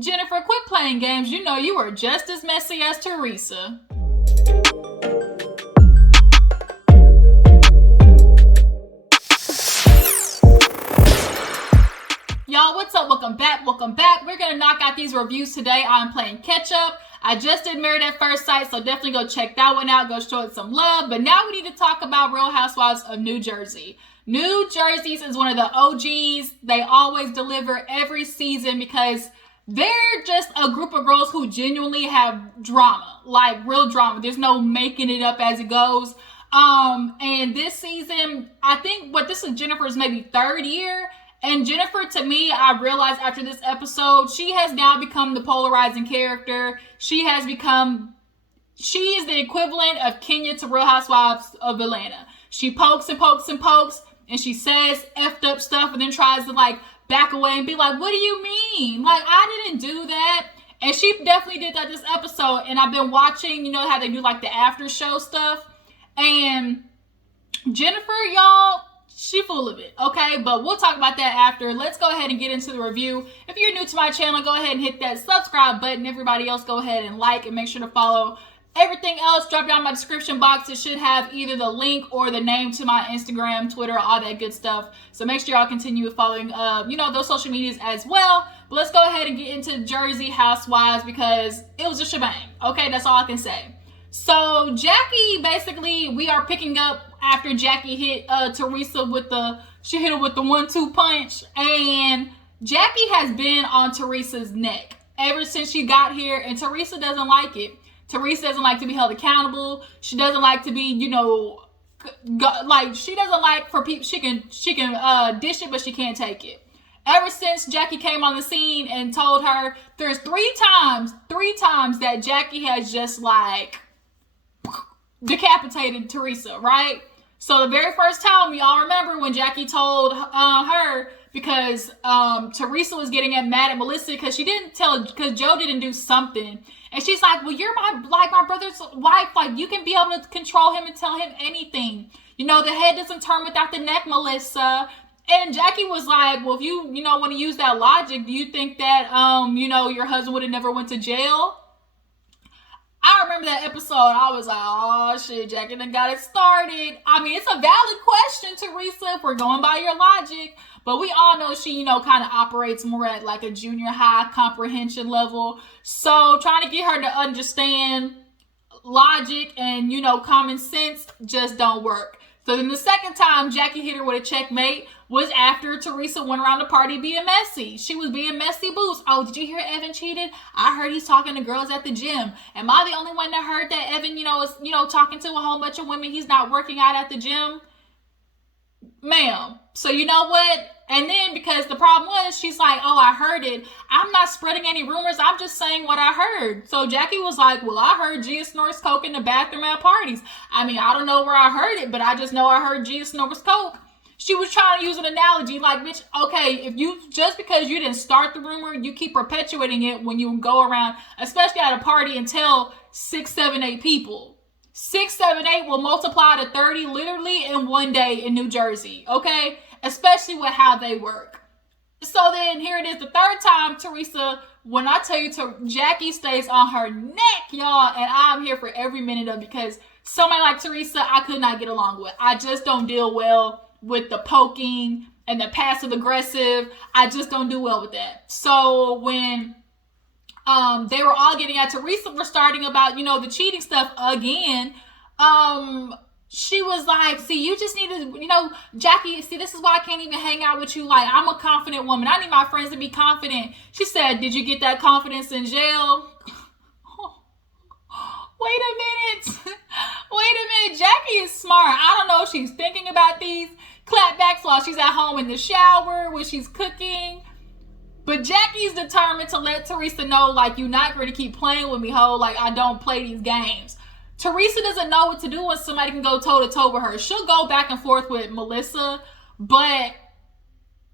Jennifer, quit playing games. You know you are just as messy as Teresa. Y'all, what's up? Welcome back. We're gonna knock out these reviews today. I'm playing catch up. I just did Married at First Sight, so definitely go check that one out. Go show it some love. But now we need to talk about Real Housewives of New Jersey. New Jersey's is one of the OGs. They always deliver every season because they're just a group of girls who genuinely have drama, like real drama. There's no making it up as it goes. And this season, I think this is Jennifer's maybe third year. And Jennifer, to me, I realized after this episode, she has now become the polarizing character. She is the equivalent of Kenya to Real Housewives of Atlanta. She pokes and pokes and pokes, and she says effed up stuff, and then tries to back away and be like, what do you mean? I didn't do that. And she definitely did that this episode. And I've been watching, how they do the after show stuff. And Jennifer, y'all, she full of it, okay? But we'll talk about that after. Let's go ahead and get into the review. If you're new to my channel, go ahead and hit that subscribe button. Everybody else, go ahead and like and make sure to follow. Everything else, drop down my description box. It should have either the link or the name to my Instagram, Twitter, all that good stuff. So make sure y'all continue following, those social medias as well. But let's go ahead and get into Jersey Housewives because it was a shebang. Okay, that's all I can say. So Jackie, basically, we are picking up after Jackie hit Teresa with the 1-2 punch. And Jackie has been on Teresa's neck ever since she got here. And Teresa doesn't like it. Teresa doesn't like to be held accountable. She doesn't like to be, she doesn't like for people. She can dish it, but she can't take it. Ever since Jackie came on the scene and told her, there's three times that Jackie has just decapitated Teresa, right? So the very first time, we all remember when Jackie told her, because Teresa was getting mad at Melissa because because Joe didn't do something. And she's like, well, you're my brother's wife. You can be able to control him and tell him anything. The head doesn't turn without the neck, Melissa. And Jackie was like, well, if you want to use that logic, do you think that, your husband would have never went to jail? I remember that episode. I was like, oh, shit, Jackie done got it started. I mean, it's a valid question, Teresa, if we're going by your logic. But we all know she, kind of operates more at a junior high comprehension level. So trying to get her to understand logic and, common sense just don't work. So then the second time Jackie hit her with a checkmate was after Teresa went around the party being messy. She was being messy boots. Oh, did you hear Evan cheated? I heard he's talking to girls at the gym. Am I the only one that heard that Evan, is, talking to a whole bunch of women? He's not working out at the gym? Ma'am. So you know what? And then because the problem was, she's like, oh, I heard it. I'm not spreading any rumors. I'm just saying what I heard. So Jackie was like, well, I heard Gia snorts coke in the bathroom at parties. I mean, I don't know where I heard it, but I just know I heard Gia snorts coke. She was trying to use an analogy bitch, okay, just because you didn't start the rumor, you keep perpetuating it when you go around, especially at a party, and tell 6, 7, 8 people. 6, 7, 8 will multiply to 30 literally in one day in New Jersey, okay? Especially with how they work. So then here it is the third time, Teresa, when I tell you Jackie stays on her neck, y'all, and I'm here for every minute of it because somebody like Teresa, I could not get along with. I just don't deal well with the poking and the passive aggressive. I just don't do well with that. So when they were all getting at Teresa, we're starting about, the cheating stuff again. She was like, see, you just need to, Jackie, see, this is why I can't even hang out with you. I'm a confident woman. I need my friends to be confident. She said, did you get that confidence in jail? Wait a minute. Jackie is smart. I don't know if she's thinking about these clapbacks while she's at home in the shower, when she's cooking. But Jackie's determined to let Teresa know, you're not going to keep playing with me, ho. I don't play these games. Teresa doesn't know what to do when somebody can go toe-to-toe with her. She'll go back and forth with Melissa, but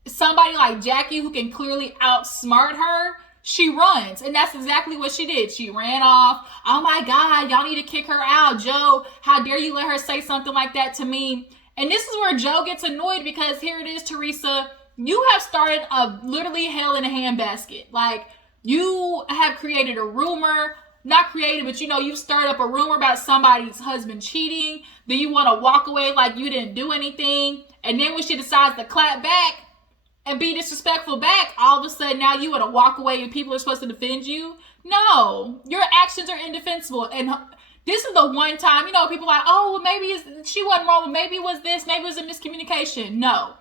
somebody like Jackie who can clearly outsmart her, she runs. And that's exactly what she did. She ran off. Oh my God, y'all need to kick her out. Joe, how dare you let her say something like that to me? And this is where Joe gets annoyed because here it is, Teresa, you have started a literally hell in a handbasket. You have created a rumor, not created, but you've stirred up a rumor about somebody's husband cheating. Then you want to walk away like you didn't do anything. And then when she decides to clap back and be disrespectful back, all of a sudden now you want to walk away and people are supposed to defend you. No, your actions are indefensible. And this is the one time, people are like, oh, well, maybe she wasn't wrong. Maybe it was this. Maybe it was a miscommunication. No.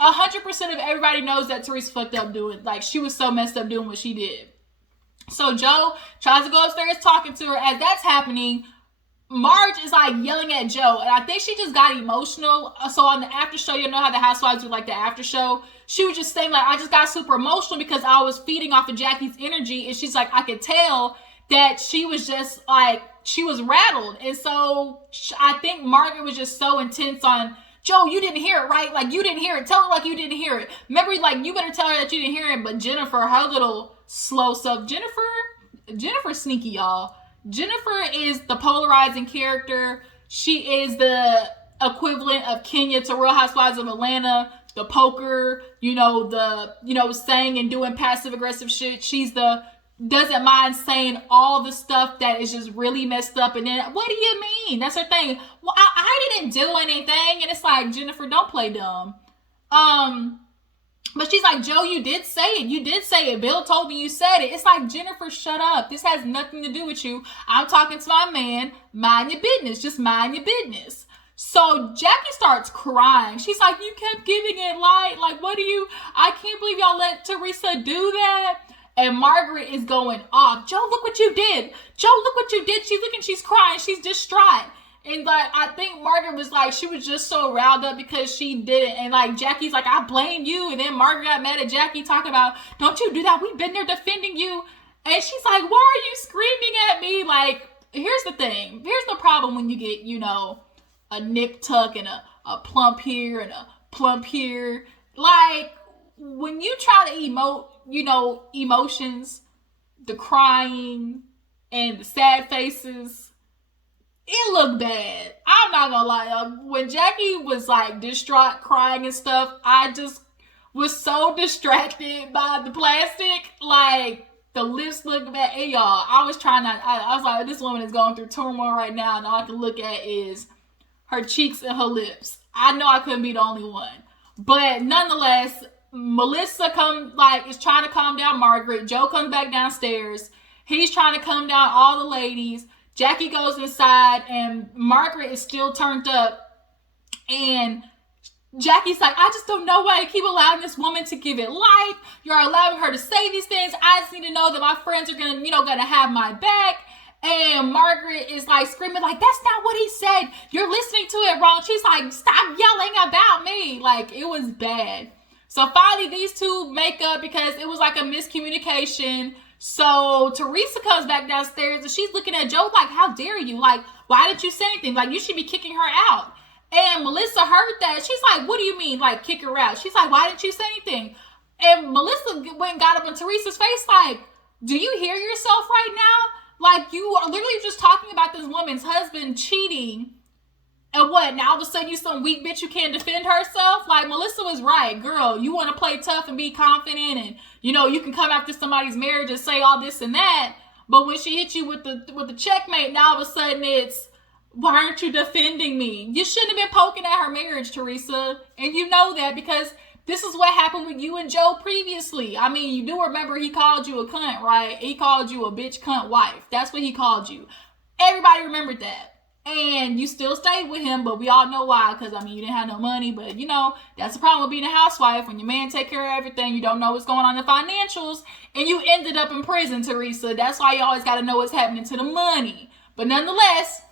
100% of everybody knows that Teresa fucked up doing, like, she was so messed up doing what she did. So Joe tries to go upstairs talking to her. As that's happening, Marge is like yelling at Joe, and I think she just got emotional. So on the after show, you know how the Housewives do like the after show. She was just saying like, I just got super emotional because I was feeding off of Jackie's energy, and she's like, I could tell that she was just like, she was rattled. And so I think Margaret was just so intense on, Joe, you didn't hear it, right? Like, you didn't hear it. Tell her like you didn't hear it. Remember, like, you better tell her that you didn't hear it. But Jennifer, her little slow self, Jennifer sneaky, y'all. Jennifer is the polarizing character. She is the equivalent of Kenya to Real Housewives of Atlanta. The poker, saying and doing passive aggressive shit. She's the doesn't mind saying all the stuff that is just really messed up. And then, what do you mean? That's her thing. Well, I didn't do anything. And it's like, Jennifer, don't play dumb. But she's like, Joe, you did say it. You did say it. Bill told me you said it. It's like, Jennifer, shut up. This has nothing to do with you. I'm talking to my man. Mind your business. Just mind your business. So Jackie starts crying. She's like, you kept giving it light. Like, I can't believe y'all let Teresa do that. And Margaret is going off. Joe, look what you did. Joe, look what you did. She's crying. She's distraught. And like, I think Margaret was like, she was just so riled up because she did it. And like, Jackie's like, I blame you. And then Margaret got mad at Jackie talking about, don't you do that. We've been there defending you. And she's like, why are you screaming at me? Like, here's the thing. Here's the problem when you get, a nip tuck and a plump here and a plump here. Like, when you try to emote, emotions, the crying and the sad faces, it looked bad. I'm not gonna lie. When Jackie was like distraught, crying and stuff, I just was so distracted by the plastic. Like, the lips looked bad. Hey, y'all, I was like, this woman is going through turmoil right now, and all I can look at is her cheeks and her lips. I know I couldn't be the only one. But nonetheless, Melissa is trying to calm down Margaret. Joe comes back downstairs. He's trying to calm down all the ladies. Jackie goes inside, and Margaret is still turned up. And Jackie's like, I just don't know why you keep allowing this woman to give it life. You're allowing her to say these things. I just need to know that my friends are gonna have my back. And Margaret is like screaming like, that's not what he said. You're listening to it wrong. She's like, stop yelling about me. Like, it was bad. So finally, these two make up because it was like a miscommunication. So Teresa comes back downstairs and she's looking at Joe like, how dare you? Like, why didn't you say anything? Like, you should be kicking her out. And Melissa heard that. She's like, what do you mean, like, kick her out? She's like, why didn't you say anything? And Melissa went and got up in Teresa's face like, do you hear yourself right now? Like, you are literally just talking about this woman's husband cheating. And what, now all of a sudden you some weak bitch who can't defend herself? Like, Melissa was right. Girl, you want to play tough and be confident and, you can come after somebody's marriage and say all this and that. But when she hit you with the checkmate, now all of a sudden it's, why aren't you defending me? You shouldn't have been poking at her marriage, Teresa. And you know that because this is what happened with you and Joe previously. I mean, you do remember he called you a cunt, right? He called you a bitch cunt wife. That's what he called you. Everybody remembered that. And you still stayed with him, but we all know why. Because, you didn't have no money. But, that's the problem with being a housewife. When your man take care of everything, you don't know what's going on in the financials. And you ended up in prison, Teresa. That's why you always got to know what's happening to the money. But nonetheless,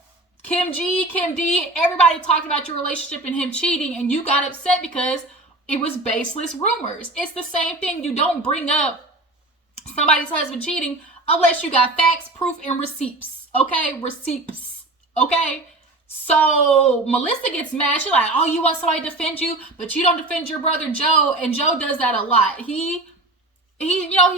Kim D, everybody talked about your relationship and him cheating. And you got upset because it was baseless rumors. It's the same thing. You don't bring up somebody's husband cheating unless you got facts, proof, and receipts. Okay? Receipts. Okay? So Melissa gets mad. She's like, oh, you want somebody to defend you, but you don't defend your brother Joe. And Joe does that a lot. He's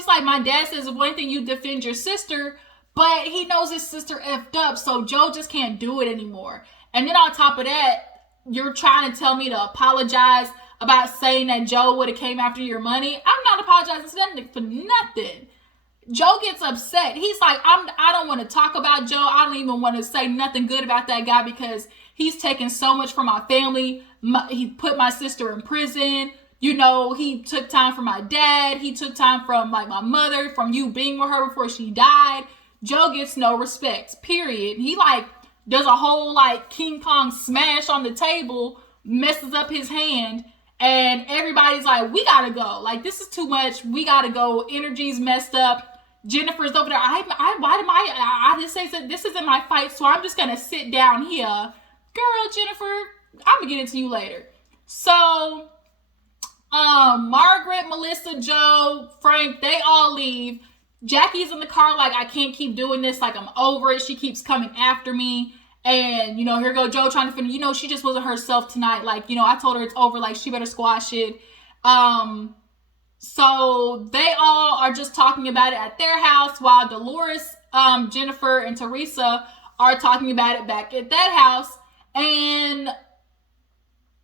like, my dad says, one thing you defend your sister, but he knows his sister effed up. So Joe just can't do it anymore. And then on top of that, you're trying to tell me to apologize about saying that Joe would have came after your money. I'm not apologizing for nothing. Joe gets upset. He's like, I don't want to talk about Joe. I don't even want to say nothing good about that guy because he's taken so much from my family. He put my sister in prison. You know, he took time from my dad. He took time from like my mother, from you being with her before she died. Joe gets no respect, period. He like does a whole like King Kong smash on the table, messes up his hand, and everybody's like, we gotta go. Like, this is too much. We gotta go. Energy's messed up. Jennifer's over there. I just say that this isn't my fight, so I'm just gonna sit down here. Girl, Jennifer, I'm gonna get into you later. So, Margaret, Melissa, Joe, Frank, they all leave. Jackie's in the car like, I can't keep doing this. Like, I'm over it. She keeps coming after me. And, you know, here go Joe trying to finish. You know, she just wasn't herself tonight. Like, you know, I told her it's over. Like, she better squash it. So they all are just talking about it at their house while Dolores, Jennifer, and Teresa are talking about it back at that house. And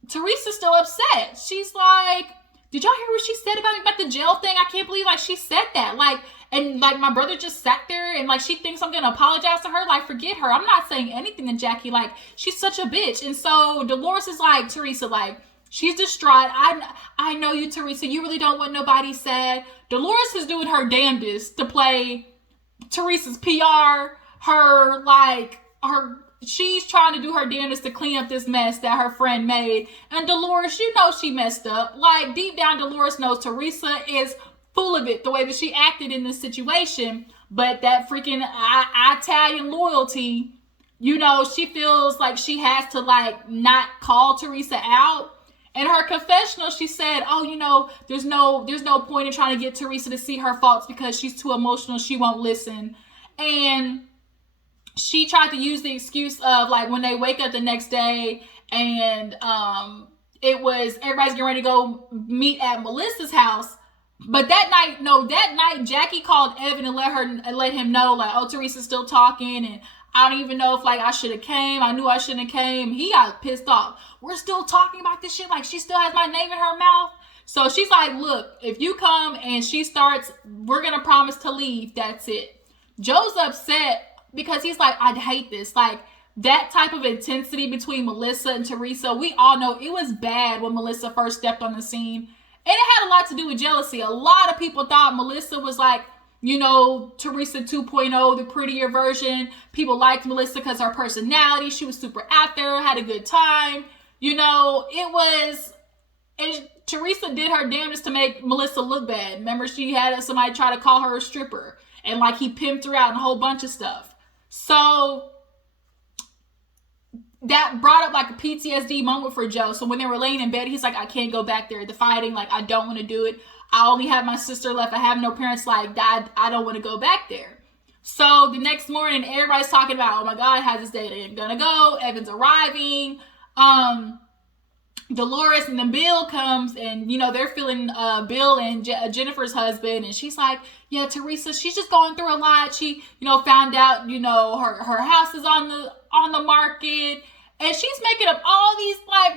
Teresa's still upset. She's like, did y'all hear what she said about me about the jail thing? I can't believe like she said that. Like, and like my brother just sat there and like she thinks I'm gonna apologize to her. Like, forget her. I'm not saying anything to Jackie. Like, she's such a bitch. And so Dolores is like, Teresa, like, she's distraught. I know you, Teresa. You really don't want nobody sad. Dolores is doing her damnedest to play Teresa's PR. She's trying to do her damnedest to clean up this mess that her friend made. And Dolores, you know she messed up. Like, deep down, Dolores knows Teresa is full of it, the way that she acted in this situation. But that freaking Italian loyalty, you know, she feels like she has to, like, not call Teresa out. In her confessional, she said, oh, you know, there's no point in trying to get Teresa to see her faults because she's too emotional. She won't listen. And she tried to use the excuse of, like, when they wake up the next day and it was everybody's getting ready to go meet at Melissa's house. But that night, Jackie called Evan and let him know, like, oh, Teresa's still talking, and I don't even know if, like, I should have came. I knew I shouldn't have came. He got pissed off. We're still talking about this shit, like, she still has my name in her mouth. So she's like, look, if you come and she starts, we're gonna promise to leave. That's it. Joe's upset because he's like, I hate this. Like, that type of intensity between Melissa and Teresa, we all know it was bad when Melissa first stepped on the scene. And it had a lot to do with jealousy. A lot of people thought Melissa was like, you know, Teresa 2.0, the prettier version. People liked Melissa because her personality. She was super out there, had a good time. You know, and Teresa did her damnedest to make Melissa look bad. Remember, she had somebody try to call her a stripper. And like he pimped her out and a whole bunch of stuff. So that brought up like a PTSD moment for Joe. So when they were laying in bed, he's like, I can't go back there. The fighting, like, I don't want to do it. I only have my sister left. I have no parents. Like, I don't want to go back there. So the next morning, everybody's talking about, oh my God, how's this date gonna go? Evan's arriving. Dolores and then Bill comes and, you know, they're feeling Bill and Jennifer's husband. And she's like, yeah, Teresa, she's just going through a lot. She, you know, found out, you know, her house is on the market. And she's making up all these, like,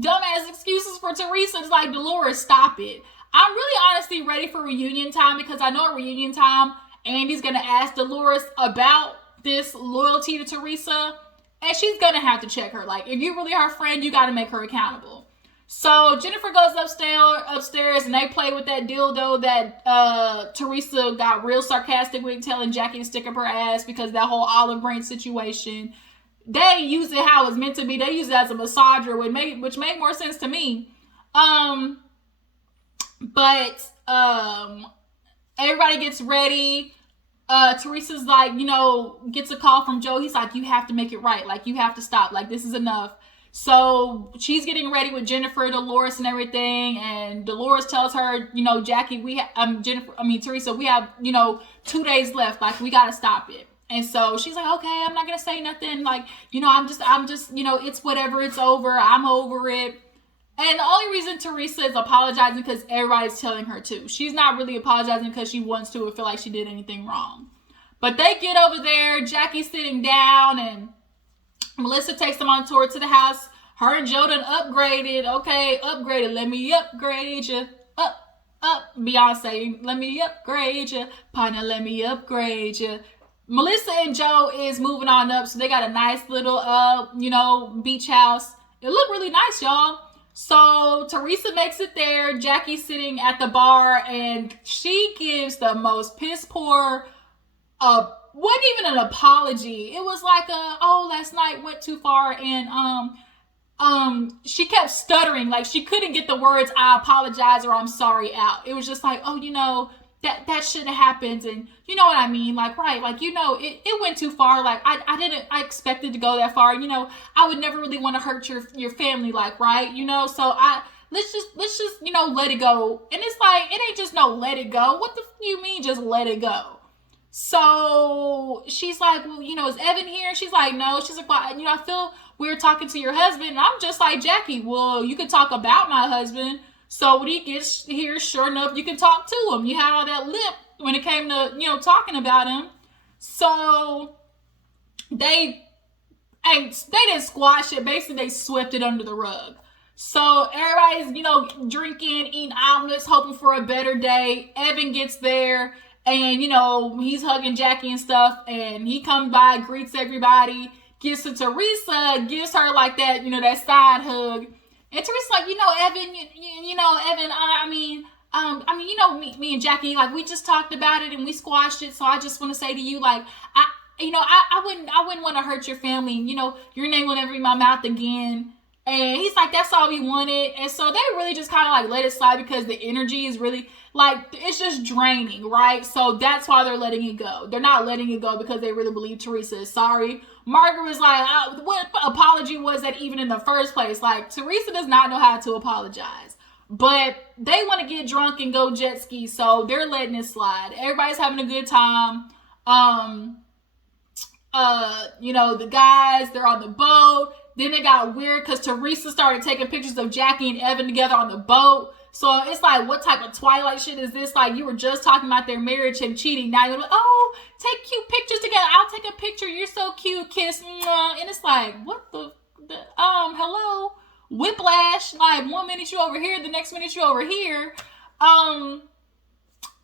dumbass excuses for Teresa. It's like, Dolores, stop it. I'm really honestly ready for reunion time because I know at reunion time, Andy's going to ask Dolores about this loyalty to Teresa. And she's going to have to check her. Like, if you're really her friend, you got to make her accountable. So Jennifer goes upstairs and they play with that dildo that Teresa got real sarcastic with, telling Jackie to stick up her ass because that whole olive branch situation. They use it how it's meant to be. They use it as a massager, which made more sense to me. But everybody gets ready. Teresa's like, you know, gets a call from Joe. He's like, you have to make it right. Like, you have to stop. Like, this is enough. So she's getting ready with Jennifer, Dolores, and everything. And Dolores tells her, you know, Jackie, Teresa, we have, you know, 2 days left. Like, we got to stop it. And so she's like, okay, I'm not going to say nothing. Like, you know, I'm just, you know, it's whatever. It's over. I'm over it. And the only reason Teresa is apologizing because everybody's telling her to. She's not really apologizing because she wants to or feel like she did anything wrong. But they get over there. Jackie's sitting down and Melissa takes them on tour to the house. Her and Joe done upgraded. Okay, upgraded. Let me upgrade you. Beyonce, let me upgrade you. Partner, let me upgrade you. Melissa and Joe is moving on up, so they got a nice little, beach house. It looked really nice, y'all. So Teresa makes it there. Jackie's sitting at the bar, and she gives the most piss poor, wasn't even an apology. It was like last night went too far, and she kept stuttering, like she couldn't get the words "I apologize" or "I'm sorry" out. It was just like, that shouldn't have happened, and you know what I mean, like, right, like, it went too far. Like, I expected to go that far. I would never really want to hurt your family, like, right, so let's just let it go. And it's like, it ain't just no let it go. What the you mean just let it go? So she's like, well, is Evan here? She's like, no. She's like, well, I feel weird talking to your husband. And I'm just like, Jackie, well, you can talk about my husband. So when he gets here, sure enough, you can talk to him. You had all that lip when it came to, talking about him. So they didn't squash it. Basically, they swept it under the rug. So everybody's, drinking, eating omelets, hoping for a better day. Evan gets there, and, he's hugging Jackie and stuff. And he comes by, greets everybody, gets to Teresa, gives her like that, that side hug. And Teresa's like, Evan, me and Jackie, like, we just talked about it and we squashed it. So I just want to say to you, like, I wouldn't want to hurt your family. Your name will never be in my mouth again. And he's like, that's all we wanted. And so they really just kind of like let it slide because the energy is really like, it's just draining, right? So that's why they're letting it go. They're not letting it go because they really believe Teresa is sorry. Margaret was like, what apology was that even in the first place? Like, Teresa does not know how to apologize. But they want to get drunk and go jet ski, so they're letting it slide. Everybody's having a good time. The guys, they're on the boat. Then it got weird because Teresa started taking pictures of Jackie and Evan together on the boat. So it's like, what type of Twilight shit is this? Like, you were just talking about their marriage and cheating. Now you're like, oh, take cute pictures together. I'll take a picture. You're so cute. Kiss. And it's like, what the hello? Whiplash. Like, 1 minute you over here, the next minute you over here.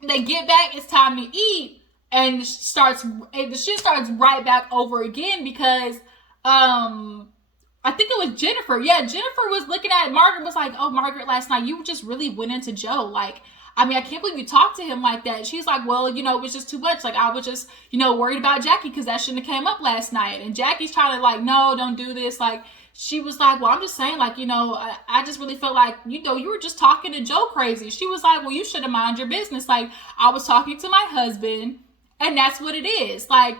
They get back. It's time to eat. And the shit starts right back over again because, I think it was Jennifer. Yeah, Jennifer was looking at Margaret, was like, oh, Margaret, last night you just really went into Joe. Like, I can't believe you talked to him like that. She's like, well, it was just too much. Like, I was just, worried about Jackie because that shouldn't have came up last night. And Jackie's trying to like, no, don't do this. Like, she was like, well, I'm just saying, like, I just really felt like, you were just talking to Joe crazy. She was like, well, you should have mind your business. Like, I was talking to my husband, and that's what it is. Like,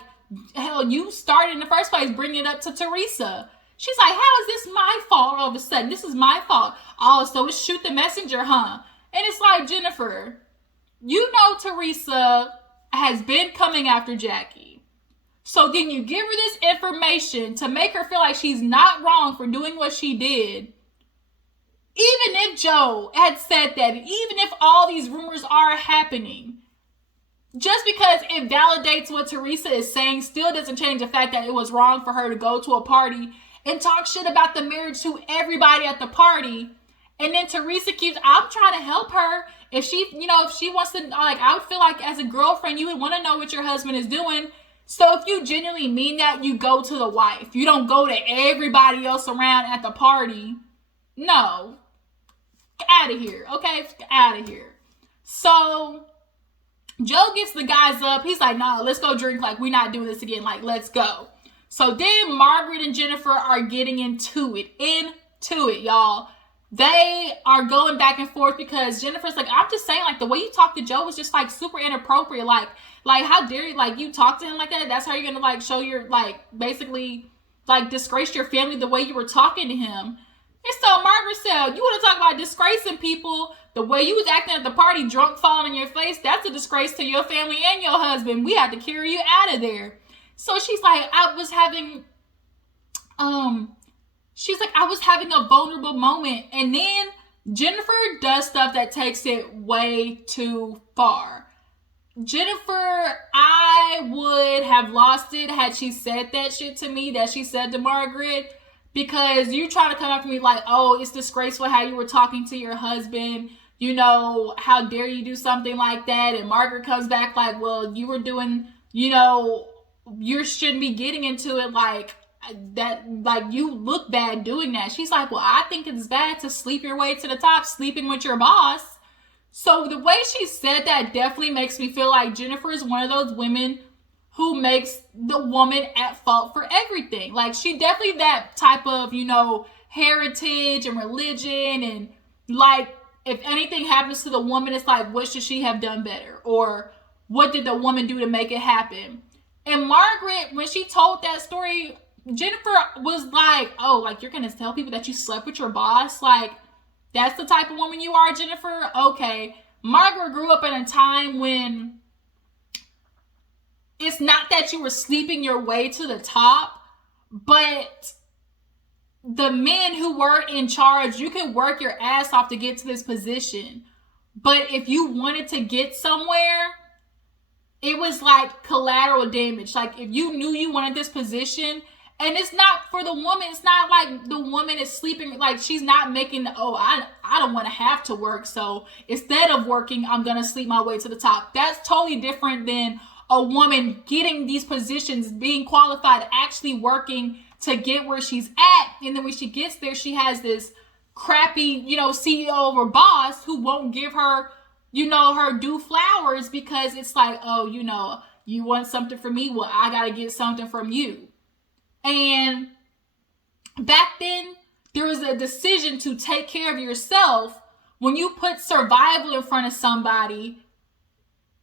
hell, you started in the first place bringing it up to Teresa. She's like, how is this my fault all of a sudden? This is my fault. Oh, so it's shoot the messenger, huh? And it's like, Jennifer, Teresa has been coming after Jackie. So then you give her this information to make her feel like she's not wrong for doing what she did. Even if Joe had said that, even if all these rumors are happening, just because it validates what Teresa is saying still doesn't change the fact that it was wrong for her to go to a party and talk shit about the marriage to everybody at the party. And then Teresa I'm trying to help her. If she, if she wants to, like, I would feel like as a girlfriend, you would want to know what your husband is doing. So if you genuinely mean that, you go to the wife. You don't go to everybody else around at the party. No. Get out of here, okay? Get out of here. So Joe gets the guys up. He's like, nah, let's go drink. Like, we're not doing this again. Like, let's go. So then Margaret and Jennifer are getting into it, y'all. They are going back and forth because Jennifer's like, I'm just saying, like, the way you talk to Joe was just, like, super inappropriate. Like, how dare you, like, you talk to him like that? That's how you're going to, like, show your, like, basically, like, disgrace your family the way you were talking to him. And so Margaret said, you want to talk about disgracing people? The way you was acting at the party, drunk, falling in your face, that's a disgrace to your family and your husband. We had to carry you out of there. So she's like, I was having a vulnerable moment. And then Jennifer does stuff that takes it way too far. Jennifer, I would have lost it had she said that shit to me that she said to Margaret. Because you trying to come after me like, oh, it's disgraceful how you were talking to your husband. you know, how dare you do something like that? And Margaret comes back like, well, you were doing, you know, you shouldn't be getting into it like that, like you look bad doing that. She's like, well, I think it's bad to sleep your way to the top, sleeping with your boss. So the way she said that definitely makes me feel like Jennifer is one of those women who makes the woman at fault for everything. Like, she definitely that type of, you know, heritage and religion, and like, if anything happens to the woman, it's like, what should she have done better? Or what did the woman do to make it happen? And Margaret, when she told that story, Jennifer was like, oh, like, you're going to tell people that you slept with your boss? Like, that's the type of woman you are, Jennifer? Okay. Margaret grew up in a time when it's not that you were sleeping your way to the top, but the men who were in charge, you can work your ass off to get to this position. But if you wanted to get somewhere, it was like collateral damage. Like, if you knew you wanted this position, and it's not for the woman, it's not like the woman is sleeping, like she's not making the, oh, I don't want to have to work, so instead of working, I'm going to sleep my way to the top. That's totally different than a woman getting these positions, being qualified, actually working to get where she's at. And then when she gets there, she has this crappy, you know, CEO or boss who won't give her, you know, her due flowers, because it's like, oh, you know, you want something from me? Well, I got to get something from you. And back then, there was a decision to take care of yourself. When you put survival in front of somebody,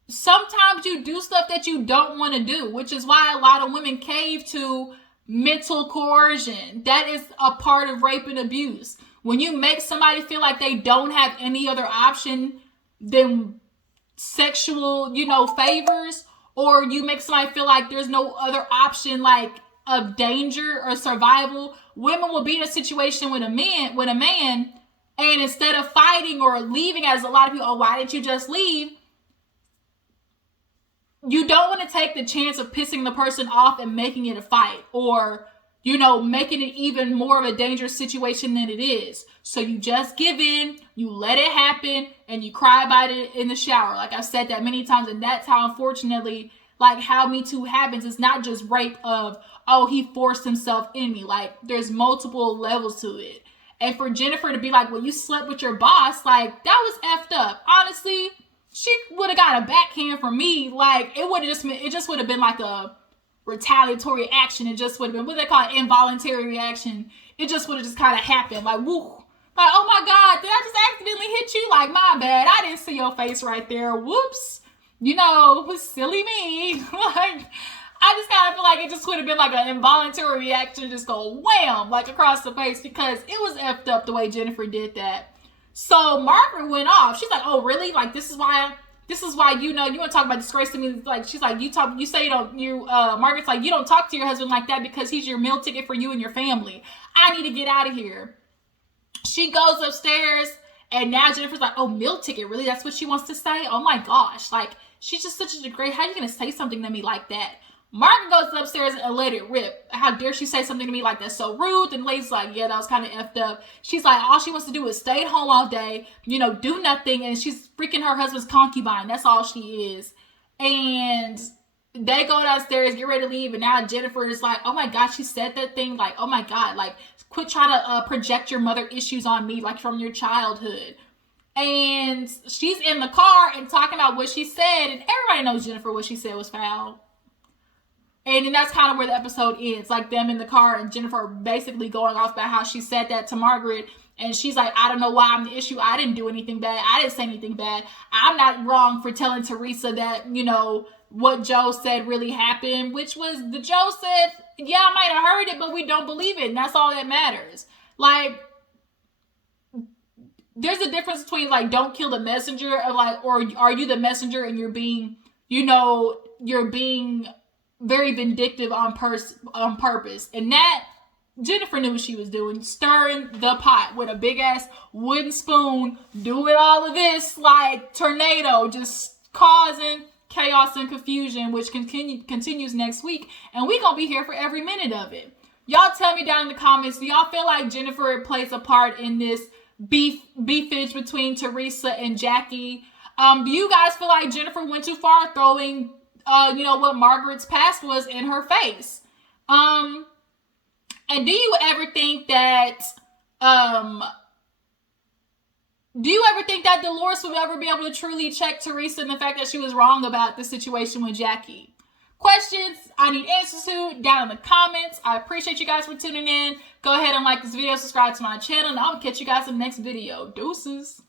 sometimes you do stuff that you don't want to do, which is why a lot of women cave to mental coercion. That is a part of rape and abuse. When you make somebody feel like they don't have any other option than sexual, you know, favors, or you make somebody feel like there's no other option, like of danger or survival. Women will be in a situation with a man, and instead of fighting or leaving, as a lot of people, oh, why didn't you just leave? You don't want to take the chance of pissing the person off and making it a fight, or, you know, making it even more of a dangerous situation than it is. So you just give in, you let it happen, and you cry about it in the shower. Like I've said that many times, and that's how, unfortunately, like how Me Too happens. It's not just rape of, oh, he forced himself in me. Like, there's multiple levels to it. And for Jennifer to be like, well, you slept with your boss, like, that was effed up. Honestly, she would have got a backhand from me. Like, it just would have been like a retaliatory action. It just would have been, what they call it, involuntary reaction. It just would have just kind of happened. Like, woo. Like, oh my God, did I just accidentally hit you? Like, my bad. I didn't see your face right there. Whoops. You know, it was silly me. Like, I just kind of feel like it just would have been like an involuntary reaction, just go wham, like across the face, because it was effed up the way Jennifer did that. So Margaret went off. She's like, oh, really? Like, this is why, you know, you want to talk about disgrace to me. Like, she's like, Margaret's like, you don't talk to your husband like that because he's your meal ticket for you and your family. I need to get out of here. She goes upstairs, and now Jennifer's like, oh, meal ticket, really? That's what she wants to say? Oh my gosh. Like, she's just such a great, how are you going to say something to me like that? Margaret goes upstairs and let it rip. How dare she say something to me like that? So rude. And Lady's like, yeah, that was kind of effed up. She's like, all she wants to do is stay at home all day, you know, do nothing. And she's freaking her husband's concubine. That's all she is. And they go downstairs, get ready to leave. And now Jennifer is like, oh my God, she said that thing. Like, oh my God, like, quit trying to project your mother issues on me, like from your childhood. And she's in the car and talking about what she said. And everybody knows Jennifer, what she said was foul. And then that's kind of where the episode ends. Like, them in the car and Jennifer basically going off about how she said that to Margaret. And she's like, I don't know why I'm the issue. I didn't do anything bad. I didn't say anything bad. I'm not wrong for telling Teresa that, you know, what Joe said really happened. Which was, the Joe said, yeah, I might have heard it, but we don't believe it. And that's all that matters. Like, there's a difference between, like, don't kill the messenger, of like, or are you the messenger and you're being, you know, you're being very vindictive on purpose. And that, Jennifer knew what she was doing, stirring the pot with a big ass wooden spoon, doing all of this like tornado, just causing chaos and confusion, which continues next week. And we're gonna be here for every minute of it. Y'all tell me down in the comments, do y'all feel like Jennifer plays a part in this beefage between Teresa and Jackie. Do you guys feel like Jennifer went too far throwing, what Margaret's past was in her face? And do you ever think that, Dolores would ever be able to truly check Teresa and the fact that she was wrong about the situation with Jackie? Questions I need answers to down in the comments. I appreciate you guys for tuning in. Go ahead and like this video, subscribe to my channel, and I'll catch you guys in the next video. Deuces.